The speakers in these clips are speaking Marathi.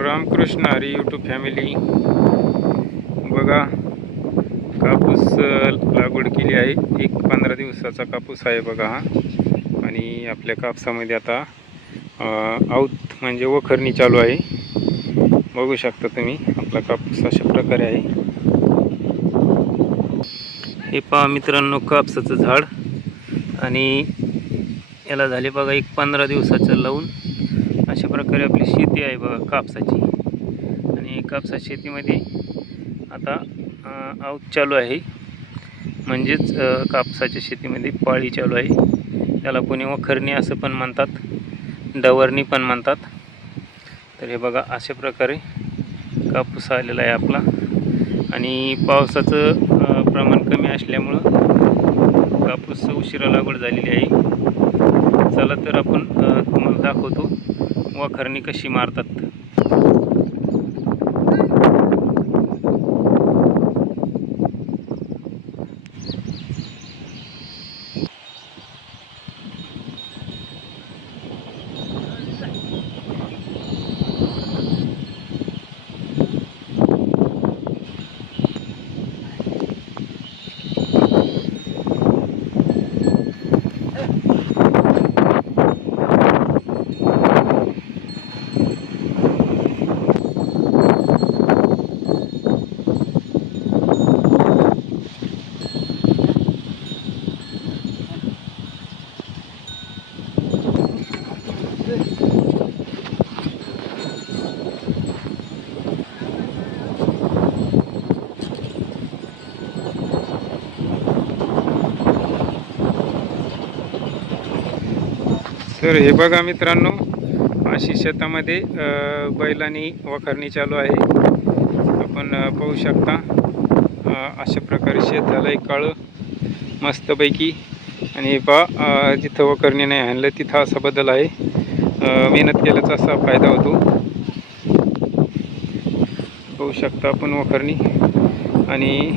रामकृष्ण हरी यूट्यूब फॅमिली बघा, कापूस लागवड केली आहे. एक 15 दिवसाचा कापूस आहे बघा हा. आणि आपल्या कापसामध्ये आता आऊत म्हणजे वखरणी चालू आहे. बघू शकता तुम्ही, आपला कापूस अशा प्रकारे आहे. हे पहा मित्रांनो, कापसाचं झाड आणि याला झाले बघा एक 15 दिवसाचं लावून. अशा प्रकारे आपली शेती आहे बघा कापसाची. आणि कापसा शेतीमध्ये आता आऊत चालू आहे, म्हणजेच कापसाच्या शेतीमध्ये पाळी चालू आहे. त्याला कोणी वखरणी असं पण म्हणतात, डवरणी पण म्हणतात. तर हे बघा अशा प्रकारे कापूस आलेला आहे आपला. आणि पावसाचं प्रमाण कमी असल्यामुळं कापूस उशिरा लागवड झालेली आहे. चला तर आपण तुम्हाला दाखवतो वखरणी कशी मारतात. तर हे बघा मित्रांनो, अशी शेतामध्ये बैलांनी वखरणी चालू आहे. आपण पाहू शकता अशा प्रकारे शेत झालं आहे काळं मस्तपैकी. आणि हे पहा, जिथं वखरणी नाही आणलं तिथं असा बदल आहे. मेहनत केल्याचा असा फायदा होतो. पाहू शकता आपण वखरणी. आणि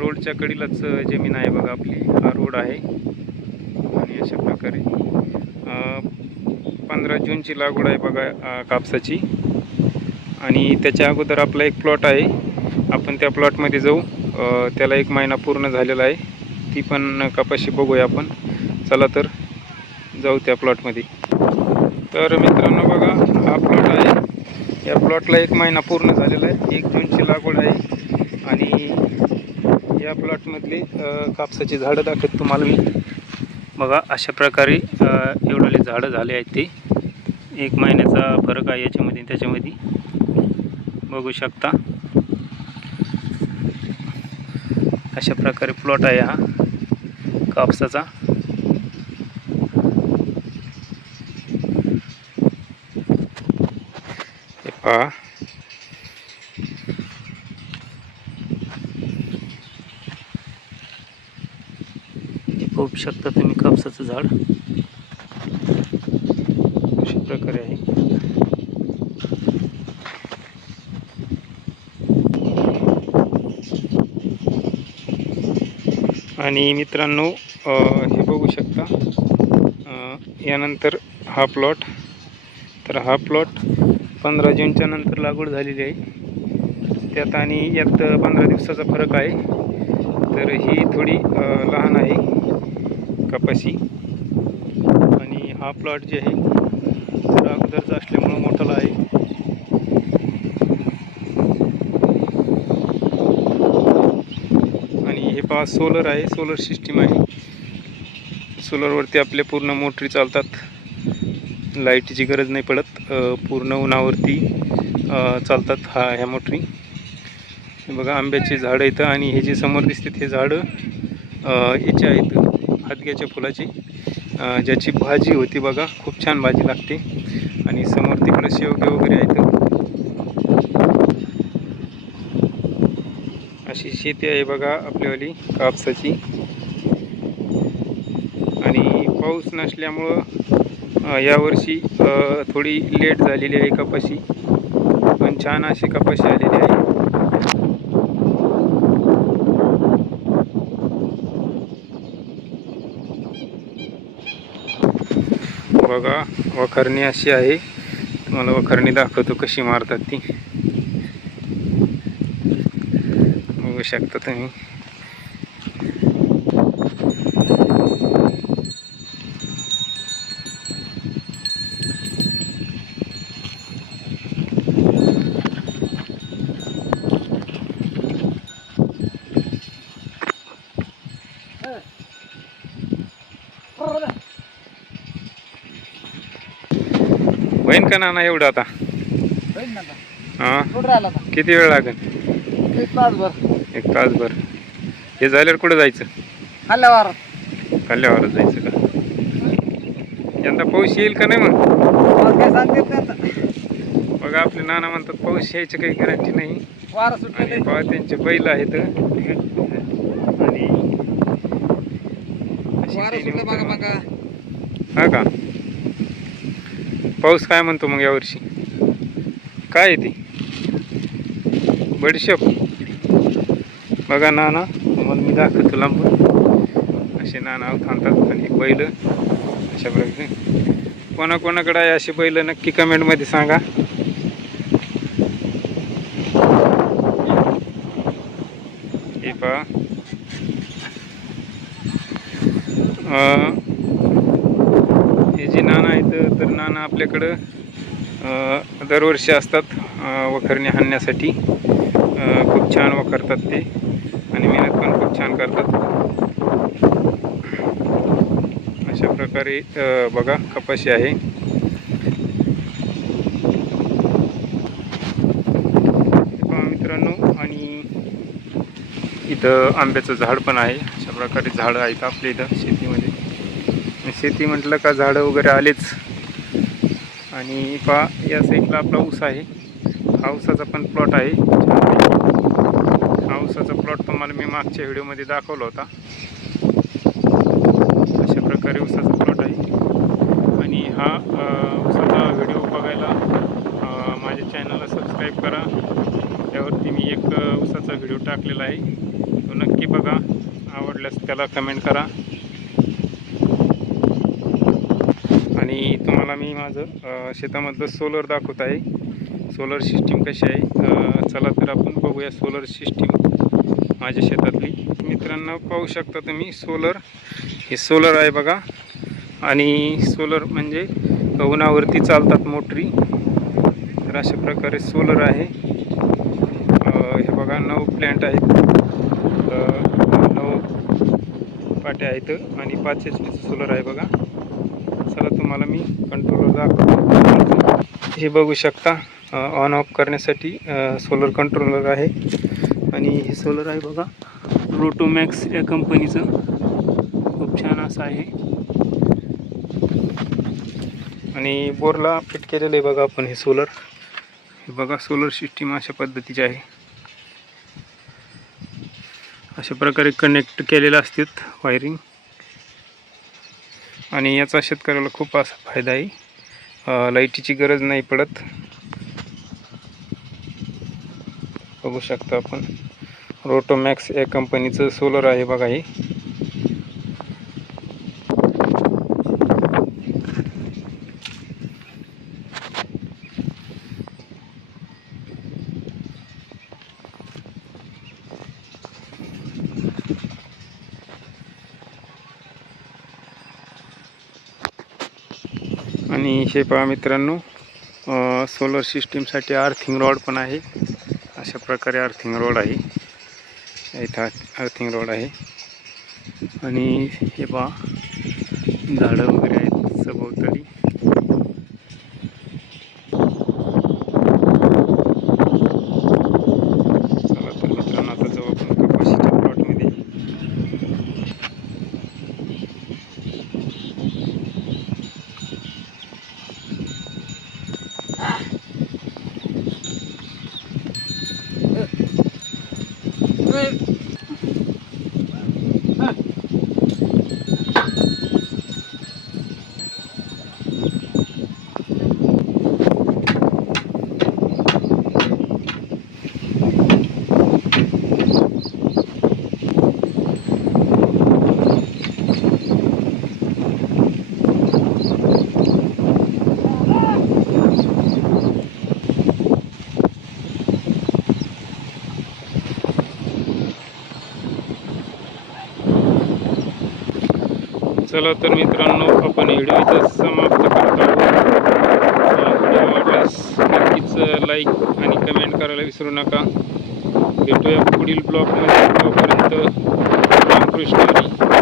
रोडच्या कडीलाच जमीन आहे बघा आपली. हा रोड आहे. आणि अशा प्रकारे 15 जूनची लागवड आहे बघा कापसाची. आणि त्याच्या अगोदर आपला एक प्लॉट आहे, आपण त्या प्लॉटमध्ये जाऊ. त्याला 1 महिना पूर्ण झालेला आहे. ती पण कपाशी बघूया आपण. चला तर जाऊ त्या प्लॉटमध्ये. तर मित्रांनो बघा, हा प्लॉट आहे. या प्लॉटला 1 महिना पूर्ण झालेला आहे. 1 जूनची लागवड आहे. आणि या प्लॉटमधली कापसाची झाडं दाखवत तुम्हाला मी. बघा अशा प्रकारे एवढे झाडं झाले आहेत. ते 1 महिन्याचा फरक आहे याच्यामध्ये त्याच्यामध्ये, बघू शकता. अशा प्रकारे प्लॉट आहे हा कापसाचा. हे पहा, पाहू शकता तुम्ही कापसाचं झाड अशा प्रकारे आहे. आणि मित्रांनो, हे बघू शकता. यानंतर हा प्लॉट. तर हा प्लॉट 15 जूनच्या नंतर लागवड झालेली आहे. त्यात आणि यात 15 दिवसाचा फरक आहे. तर ही थोडी लहान आहे कपाशी. आणि हा प्लॉट जे आहे तर अगोदरचा असल्यामुळं मोठाला आहे. आणि हे पहा, सोलर आहे, सोलर सिस्टीम आहे. सोलरवरती आपले पूर्ण मोटरी चालतात. लाईटीची गरज नाही पडत. पूर्ण उन्हावरती चालतात ह्या मोटरी. बघा आंब्याची झाडं इथं. आणि हे जे समोर दिसतात हे झाडं याचे आहेत, हादग्याच्या फुलाची, ज्याची भाजी होती बघा. खूप छान भाजी लागते. आणि समोर तिकडे शेवगे वगैरे आहेत. अशी शेती आहे बघा आपल्यावाली कापसाची. आणि पाऊस नसल्यामुळं यावर्षी थोडी लेट झालेली आहे कपाशी. पण छान अशी कपाशी आलेली आहे. बघा वखरणी अशी आहे, तुम्हाला वखरणी दाखवतो कशी मारतात ती, बघू शकता तुम्ही. होईन का नाना एवढं आता? हां, किती वेळ लागेल? एक तासभर. हे झाल्यावर कुठं जायचं? खाल्ल्यावर जायचं का? यंदा पाऊस येईल का नाही मग? बघा आपले नाना म्हणतात पाऊस यायची काही गॅरंटी नाही. आणि बघा त्यांचे बैल आहेत आणि हा का पाऊस काय म्हणतो मग यावर्षी? काय आहे ती बडीशेप? बघा नाना तुम्हाला मी दाखवतो लांबून, असे नाना थांबतात आणि बैल अशा प्रकारे. कोणाकोणाकडे आहे अशी बैल नक्की कमेंटमध्ये सांगा. हे पहा हे जे नाना आहेत तर नाना आपल्याकडं दरवर्षी असतात वखरणी हाणण्यासाठी. खूप छान वखरतात ते आणि मेहनत पण खूप छान करतात. अशा प्रकारे बघा कपाशी आहे. मित्रांनो आणि इथं आंब्याचं झाड पण आहे. अशा प्रकारे झाडं आहेत आपल्या इथं शेतीमध्ये. शेती म्हटलं का झाडं वगैरे आलेच. आणि पहा या साईडला आपला ऊस आहे. हा ऊसाचा पण प्लॉट आहे. हा ऊसाचा प्लॉट तुम्हाला मी मागच्या व्हिडिओमध्ये दाखवला होता. अशा प्रकारे ऊसाचा प्लॉट आहे. आणि हा ऊसाचा व्हिडिओ बघायला माझ्या चॅनलला सबस्क्राईब करा. त्यावरती मी एक ऊसाचा व्हिडिओ टाकलेला आहे, तो नक्की बघा. आवडल्यास त्याला कमेंट करा. आणि तुम्हाला मी माझं शेतामधलं सोलर दाखवत आहे. सोलर सिस्टीम कशी आहे, चला तर आपण बघूया सोलर सिस्टीम माझ्या शेतातली. मित्रांनो पाहू शकता तुम्ही सोलर, हे सोलर आहे बघा. आणि सोलर म्हणजे उन्हावरती चालतात मोटरी. तर अशा प्रकारे सोलर आहे. हे बघा 9 प्लॅन्ट आहेत, 9 पाट्या आहेत आणि 5 HP सोलर आहे बघा. चला तुम्हाला मी कंट्रोलर दाखवतो. हे बघू शकता ऑन ऑफ करण्यासाठी सोलर कंट्रोलर आहे. आणि हे सोलर आहे बघा रोटोमॅक्स या कंपनीचं, खूप छान असं आहे. आणि बोरला फिट केलेलं आहे बघा आपण हे सोलर. हे बघा सोलर सिस्टीम अशा पद्धतीची आहे. अशा प्रकारे कनेक्ट केलेलं असतात वायरिंग. आणि याचा शेतकऱ्याला खूप असा फायदा आहे, लाईटीची गरज नाही पडत. बघू शकता आपण रोटोमॅक्स या कंपनीचं सोलर आहे बघा हे. आणि हे पहा मित्रांनो सोलर सिस्टीमसाठी अर्थिंग रॉड पण आहे. अशा प्रकारे अर्थिंग रॉड आहे, इथं अर्थिंग रॉड आहे. आणि हे पहा झाडं वगैरे आहेत सभोवताली. चला तर मित्रांनो आता जाऊ आपण कपाशीच्या प्लॉटमध्ये. चला तर मित्रांनो, आपण व्हिडिओ इथं समाप्त करतो. व्हिडिओ आवडल्यास नक्कीच लाईक आणि कमेंट करायला विसरू नका. भेटूया पुढील ब्लॉगमध्ये. तोपर्यंत रामकृष्ण हरी.